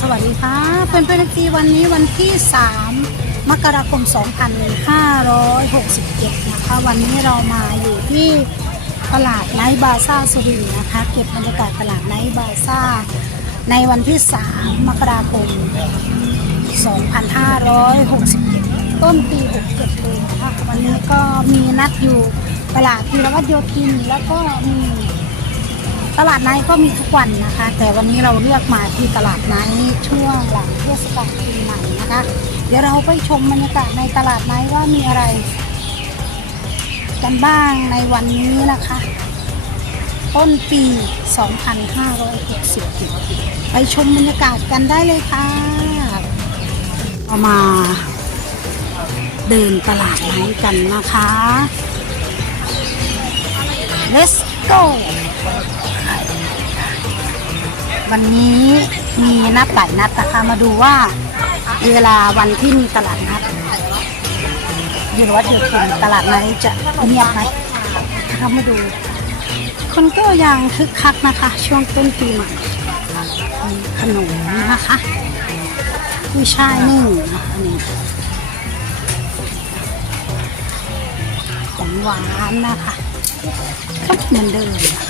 สวัสดีค่ะเพื่อนเพื่อนทีวันนี้วันที่ 3 มกราคม 2567 นะคะ วันนี้เรามาอยู่ที่ตลาดไนท์บาซ่าสุรินทร์นะคะ เก็บบรรยากาศตลาดไนท์บาซ่าในวันที่ 3 มกราคม 2567 ต้นปี 67เลยนะคะวันนี้ก็มีนัดอยู่ตลาดธีรวัตรโยธินแล้วก็มี ตลาดไนก็มีทุกวันนะคะ แต่วันนี้เราเลือกมาที่ตลาดไนช่วงหลังเทศกาลปีใหม่นะคะ เดี๋ยวเราไปชมบรรยากาศในตลาดไนว่ามีอะไรกันบ้างในวันนี้นะคะ ต้นปี 2560 ไปชมบรรยากาศกันได้เลยค่ะเรามาเดินตลาดไนกันนะคะ let's go วันนี้มีนัดหลายนัดนะคะมาดูว่า เวลาวันที่มีตลาดนัดอยู่วัดเดียวกันตลาดไหนจะเงียบไหมเรามาดู คนก็ยังคึกคักนะคะ ช่วงต้นปีใหม่มีขนมนะคะกุ้ยช่ายนึ่งนะคะนี่ของหวานนะคะก็เหมือนเดิม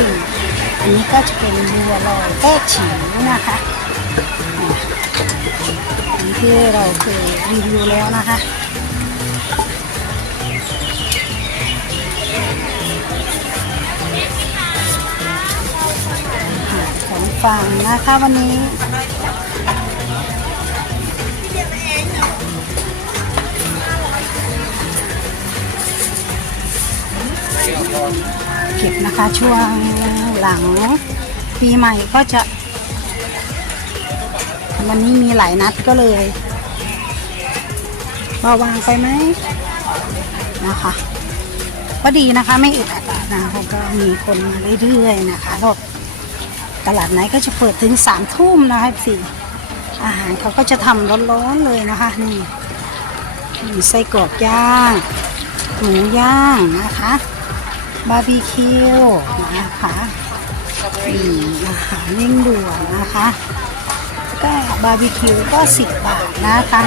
อันนี้ก็จะเป็นบัวลอยแต้ฉิวนะคะอันนี้ที่เราเคยรีวิวแล้วนะคะของฟังนะคะวันนี้เก็บนะคะ ช่วงหลังปีใหม่ก็จะ วันนี้มีหลายนัดก็เลยเบาวางไปไหมนะคะก็ดีนะคะไม่อึดอัดนะเพราะก็มีคนมาเรื่อยๆนะคะรถตลาดไหนก็จะเปิดถึงสามทุ่มนะคะสี่อาหารเขาก็จะทำร้อนๆเลยนะคะนี่มีไส้กรอกย่างหมูย่างนะคะ บาร์บีคิวนะคะอืมอาหารเร่งด่วนนะคะก็บาร์บีคิวก็ 10 บาทนะคะ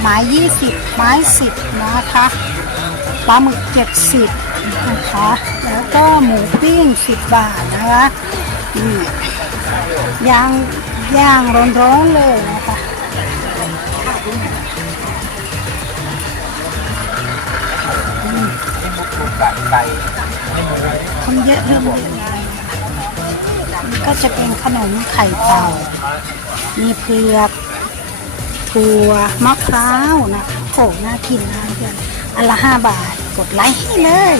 ไม้20 ไม้ 10 นะคะปลาหมึก 70 นะคะ แล้วก็หมูปิ้ง 10 บาทนะคะอืมย่างย่างร้อนๆเลยนะคะ คนเยอะเรื่องเยอะนี่ก็จะเป็นขนมไข่เต่า มีเผือกถั่วมะพร้าวนะคะโหน่ากินนะเพื่อนอันละห้าบาท กดไลค์ให้เลย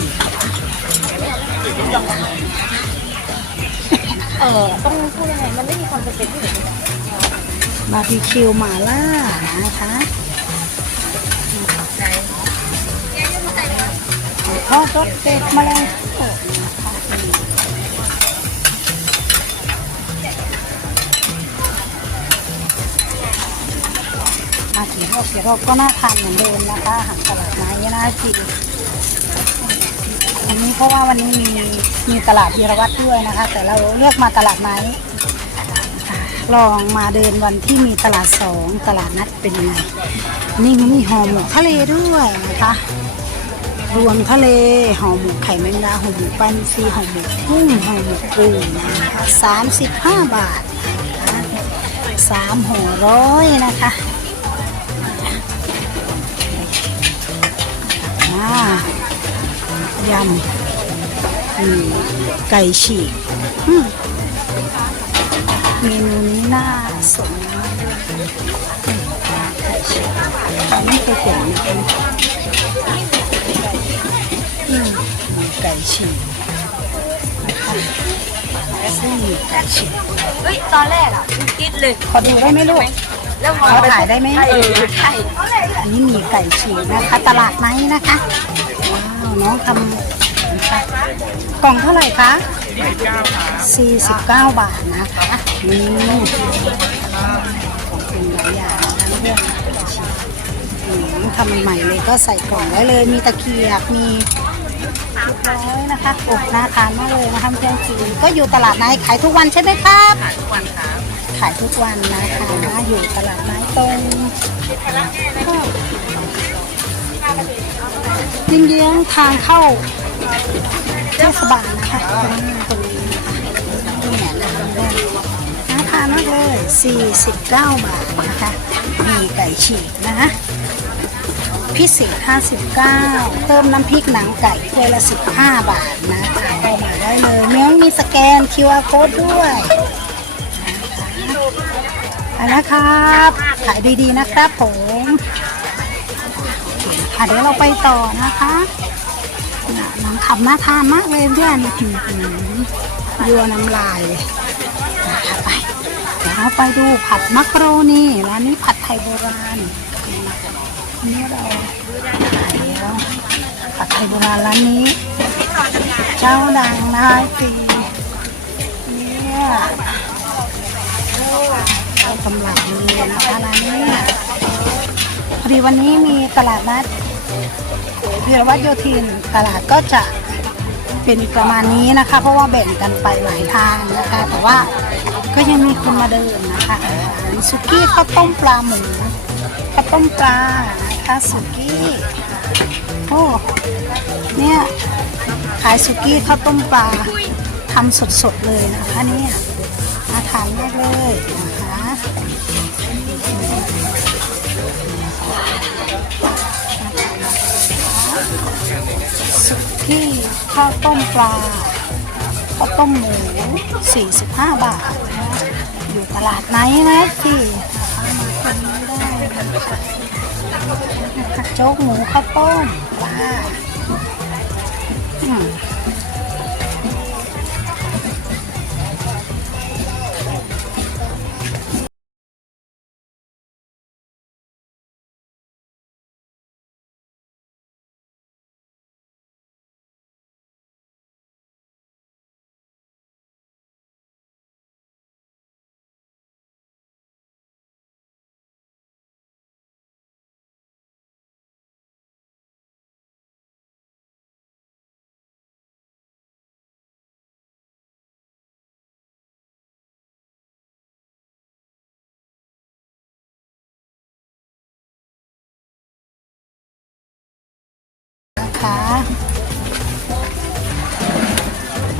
เออต้องพูดยังไง มันไม่มีความจำเป็นที่ไหนบาร์บีคิวหมาล่านะคะทอดรสเด็ดมลงสาบนะ มากี่รอบกี่รอบก็น่าทานเหมือนเดิมนะคะอาหารตลาดไม้นะจีอันนี้เพราะว่าวันนี้มีมีตลาดธีรวัตรด้วยนะคะ แต่เราเลือกมาตลาดไม้ลองมาเดินวันที่มีตลาดสองตลาดนัดเป็นยังไงนี่มีห่อหมกทะเลด้วยนะคะรวมทะเลห่อหมกไข่แมงดาห่อหมกปันซีห่อหมกกุ้งห่อหมกปูนะคะสามสิบห้าบาทสามห่อร้อยนะคะ ยำอืมไก่ฉีกอืมเมนูนี้น่าสนนะแต่ไม่เคยเห็นนะคะอืมไก่ฉีกนะคะเส้นหมี่ไก่ฉีกเฮ้ย ตอนแรกอะคิดเลย ขอดูได้ไหมลูก แล้วพอเขาถ่ายได้ไหมเออใช่อันนี้หมี่ไก่ฉีกนะคะ ตลาดไหนนะคะว้าวน้องทำนะคะกล่องเท่าไหร่คะ49บาทนะคะนี่ของเป็นหลายอย่างนะเพื่อนอืมทำใหม่ๆเลยก็ใส่กล่องได้เลย มีตะเกียบมีเรียบร้อยนะคะอบน่าทานมากเลยนะคะเพื่อนจีนก็อยู่ตลาดไหนขายทุกวันใช่ไหมครับทุกวันครับ ขายทุกวันนะคะอยู่ตลาดไม้ตรงยิงเยื้องทางเข้าเทศบาลนะคะตรงนี้ตรงนี้นะคะนี่แหละนะคะเพื่อนน่าทานมากเลย 49 บาทนะคะ มีไก่ฉีกนะคะพิเศษ 59 เพิ่มน้ำพริกหนังไก่ถ้วยละ 15 บาทนะคะเข้ามาได้เลยเมียงมีสแกน QR code ด้วย เอาละครับขายดีๆนะครับผมค่ะเดี๋ยวเราไปต่อนะคะน้ำขับน่าทานมากเลยเพื่อนหือยัวน้ำลายเลยไปเดี๋ยวเราไปดูผัดมักโรนีร้านนี้ผัดไทยโบราณนนี้เราผัดไทยโบราณร้านนี้ เจ้าดังนะคะสีเนี่ย เอากำลังเลยนะคะร้านนี้พอดีวันนี้มีตลาดนัดพีรวัตรโยธินตลาดก็จะเป็นประมาณนี้นะคะ เพราะว่าแบ่งกันไปหลายทางนะคะ แต่ว่าก็ยังมีคนมาเดินนะคะสุกี้ข้าวต้มปลาหมูข้าวต้มปลานะคะสุกี้โอ้เนี่ยขายสุกี้ข้าวต้มปลาทำสดๆเลยนะคะเนี่ยน่าทานมากเลย สุกี้ ข้าวต้มปลา ข้าวต้มหมู 45 บาท อยู่ตลาดไหนนะที่มาทานได้โจ๊กหมูข้าวต้มปลา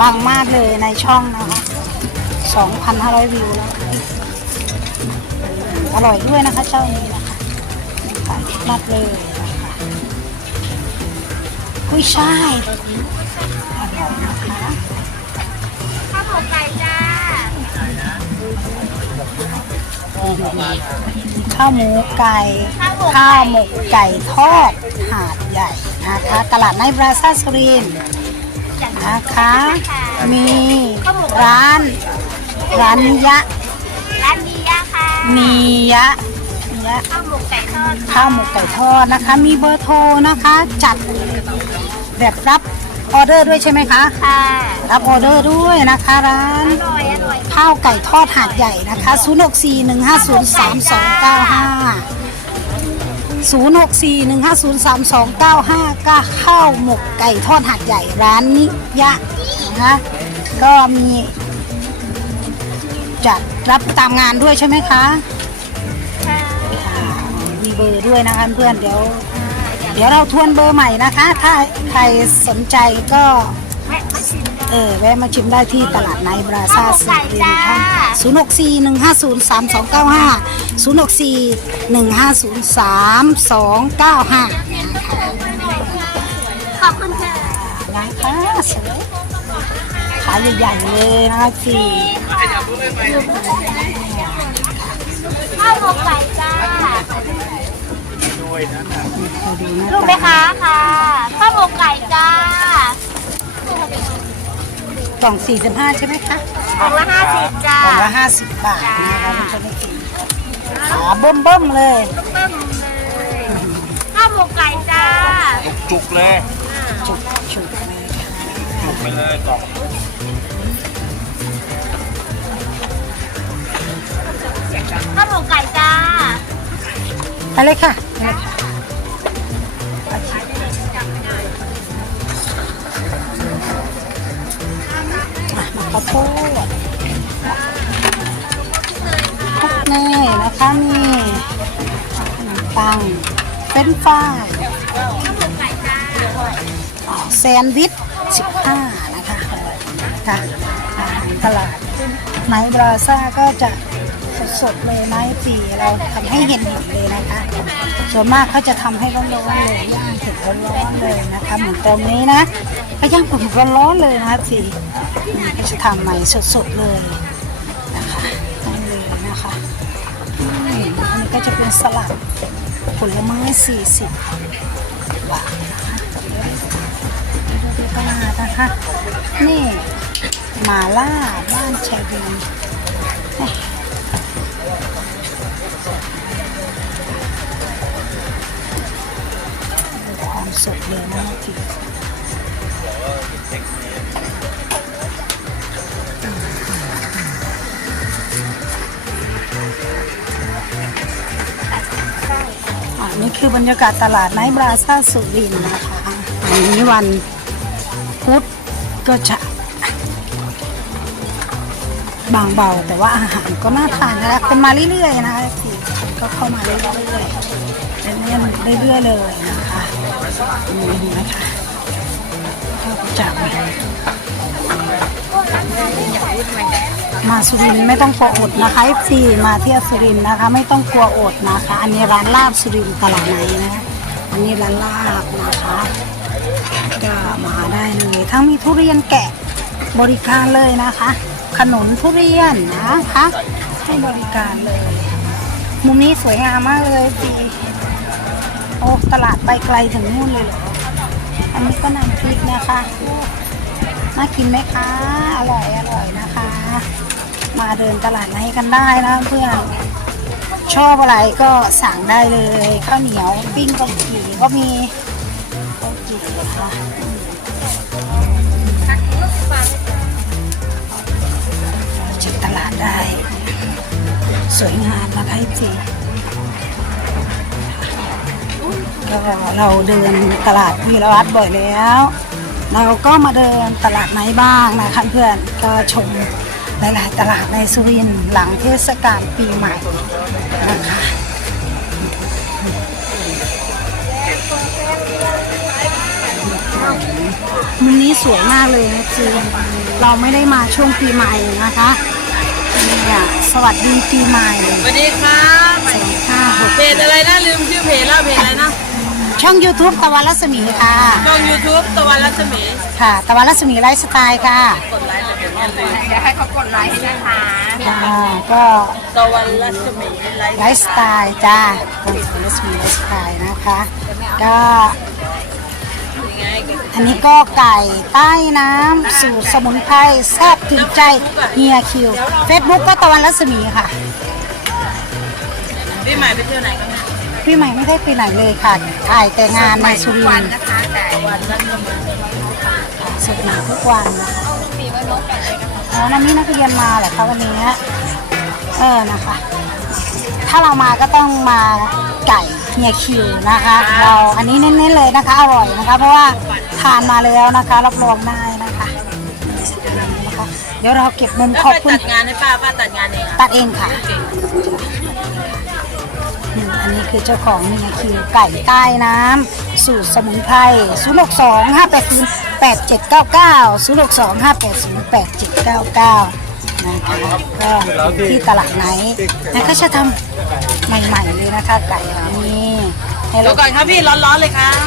ปังมากเลยในช่องนะคะ2,500 วิวแล้วอร่อยด้วยนะคะเจ้านี้นะคะขายมากเลยนะคะกุ้ยช่ายอร่อยนะคะข้าวหมกไก่จ้าข้าวหมูไก่ข้าวหมกไก่ทอดหาดใหญ่นะคะตลาดในบราซ่าสุรินทร์ นะคะ มีร้าน ร้านนิยะ ร้านนี้ย่าค่ะมียะนิยะ ข้าวหมกไก่ทอดข้าวหมกไก่ทอดนะคะ มีเบอร์โทรนะคะ จัดแบบรับออเดอร์ด้วยใช่ไหมคะ ค่ะรับออเดอร์ด้วยนะคะร้านอร่อยอร่อย ข้าวไก่ทอดหาดใหญ่นะคะ 0 6 4 1 5 0 3 2 9 5 0 6 4 1 5 0 3 2 9 5 ก็ข้าวหมกไก่ทอดหาดใหญ่ร้านนิยะนะคะก็มีจัดรับตามงานด้วยใช่ไหมคะค่ะอ่ามีเบอร์ด้วยนะคะเพื่อนเดี๋ยวเดี๋ยวเราทวนเบอร์ใหม่นะคะ ถ้าใครสนใจก็แม่มาชิมกันเออแวะมาชิมได้ที่ตลาดไนท์บราซ่าสุรินทร์ค่ะ0 6 4 1 5 0 3 2 9 5 0 6 4 1 5 0 3 2 9 5 ขอบคุณค่ะนะคะสวยขายใหญ่ๆเลยนะคะสี่ข้าวหมกไก่จ้าเราดูหน้าลูกไหมตาคะค่ะข้าวหมกไก่จ้ากล่อง45 ใช่ไหมคะกล่องละห้าสิบจ้ากล่องละ50 บาทนะคะ คุณผู้ชมขาเบิ่มๆเลยเบิ้มเลยข้าวหมกไก่จ้าจุกๆเลยจุกจุกเลยจุกไปเลยกล่องข้าวหมกไก่จ้าไปเลยค่ะไปเลยค่ะอะมาข้าวโพด นยนะคะนี่ขนมปังเฟรนฟรายอ่าแซนด์วิช15นะคะค่ะอาหารตลาดไนบราซ่าก็จะสดๆเลยไนท์ปีเราทำให้เห็นเห็นเลยนะคะ ส่วนมากเขาจะทำให้ร้อนๆเลยย่างเผ็ดร้อนๆเลยนะคะเหมือนตรงนี้นะก็ย่างเผ็ดร้อนๆเลยนะคะสีนี่ก็จะทำใหม่สดๆเลย จะเป็นสลัดผลไม้40บาทนะคะเดี๋ยวดูตลาดนะคะ นี่หมาล่าบ้านชายดนดูความสดเลยนะที นนี้คือบรรยากาศตลาดไนท์บราซ่าสุรินนะคะ อันนี้วันพุธก็จะบางเบาแต่ว่าอาหารก็น่าทานนะคะคนมาเรื่อยๆนะคะก็เข้ามาเรื่อยๆเรื่อยๆเรื่อยๆเลยนะคะนี่นะคะจาก มาสุรินทร์ไม่ต้องกลัวอดนะคะเอฟซีมาเที่ยวสุรินทร์นะคะ ไม่ต้องกลัวอดนะคะ อันนี้ร้านลาบสุรินทร์ตลาดไหนนะคะอันนี้ร้านลาบนะคะก็มาได้เลยทั้งมีทุเรียนแกะบริการเลยนะคะ ขนุนทุเรียนนะคะให้บริการเลย มุมนี้สวยงามมากเลยพี่โอ้ตลาดไปไกลถึงนู่นเลยเหรออันนี้ก็น้ำพริกนะคะน่ากินไหมคะ อร่อยอร่อยนะคะ มาเดินตลาดไหนกันได้นะเพื่อนชอบอะไรก็สั่งได้เลยข้าวเหนียวปิ้งกะจีก็มีกะจีค่ะจิตตลาดได้ สวยงามนะคะจีก็เราเดินตลาดวีรวัตรบ่อยแล้ว เราก็มาเดินตลาดไหนบ้างนะคะเพื่อนก็ชม หลายๆตลาดในสุรินทร์หลังเทศกาลปีใหม่นะคะมุมนี้สวยมากเลยนะจีนเราไม่ได้มาช่วงปีใหม่นะคะเนี่ยสวัสดีปีใหม่สวัสดีครับสวัสดีค่ะหกเพจอะไรนะลืมชื่อเพจแล้วเพจอะไรนะช่อง YouTube ตะวันรัศมีค่ะ ช่อง YouTube ตะวันรัศมี ค่ะ ตะวันรัศมีไลฟ์สไตล์ค่ะกดไลค์ เลยเดี๋ยวแม่ลืมเดี๋ยวให้เขากดไลค์ให้นะคะค่ะก็ตะวันรัศมีไลฟ์ไลฟ์สไตล์จ้าตะวันรัศมีไลฟ์สไตล์นะคะก็ยังไงอันนี้ก็ไก่ใต้น้ำสูตรสมุนไพรแซ่บถึงใจเฮียคิวเฟซบุ๊กก็ตะวันรัศมีค่ะพี่ใหม่ไปเที่ยวไหนกันนะพี่ใหม่ไม่ได้ไปไหนเลยค่ะถ่ายแต่งานในสุรินทร์นะคะแต่วันรัศมีสดใหม่ทุกวันนะคะ อ๋อน้ำนี้นักเรียนมาเหรอคะวันนี้เออนะคะ ถ้าเรามาก็ต้องมาไก่เฮียคิวนะคะ เราอันนี้เน้นๆเลยนะคะ อร่อยนะคะ เพราะว่าทานมาแล้วนะคะรับรองได้นะคะนะคะเดี๋ยวเราเก็บมุมแล้วขอบไปคุณ ตัดงานให้ป้าป้าตัดงานเองอะตัดเองค่ะอืม อันนี้คือเจ้าของเฮียคิวไก่ใต้น้ำสูตรสมุนไพร0 6 2 5 8 0 8 7 9 9 0 6 2 5 8 0 8 7 9 9 นะคะก็ที่ตลาดไหนแล้วก็จะทำใหม่ๆเลยนะคะไก่นี้ให้เดี๋เรายวก่อนครับพี่ร้อนๆเลยครับ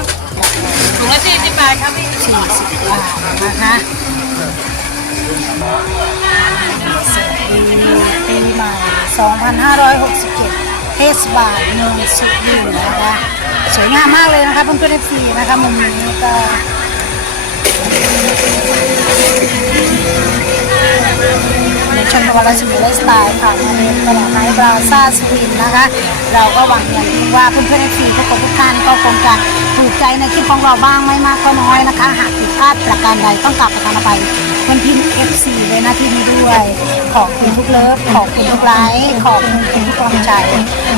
ถุงละสี่สิบบาทครับพี่สี่สิบบาทนะคะสวัสดีปีใหม่2567เท ศบาลเมืองสุรินทร์นะคะสวยงามมากเลยนะคะเพื่อนๆเอฟซีนะคะมุมนี้ก็ในชนวันละสิบไลฟ์สไตล์ค่ะมาเรียนตลาดไนท์บราซ่าสุรินนะคะ เราก็หวังอย่างยิ่งว่าเพื่อนๆเอฟซีทุกคนทุกท่านก็คงจะถูกใจในคลิปของเราบ้างไม่มากก็น้อยนะคะ หากผิดพลาดประการใดต้องกลับไประการอภัย เพื่อนพิมเอฟซีเลยนะที่นี้ด้วย ขอบคุณทุกเลิฟ ขอบคุณทุกไลค์ขอบคุณทุกกำลังใจ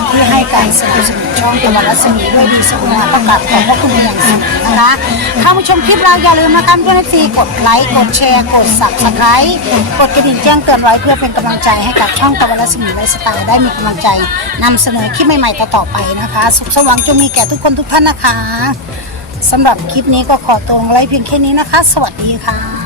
ที่ให้การสนับสนุนช่องตะวันรัศมีด้วยดีสุขนะประกาศขอบพระคุณเป็นอย่างสูงนะคะเข้ามาชมคลิปเราอย่าลืมนะคะเพื่อนเอฟซีกดไลค์กดแชร์กด subscribe กดกระดิ่งแจ้งเตือนไว้เพื่อเป็นกำลังใจให้กับช่องตะวันรัศมีไลฟ์สไตล์ได้มีกำลังใจนำเสนอคลิปใหม่ๆต่อๆไปนะคะ สุขสว่างจงมีแก่ทุกคนทุกท่านนะคะสำหรับคลิปนี้ก็ขอตัวงไลฟ์เพียงแค่นี้นะคะ สวัสดีค่ะ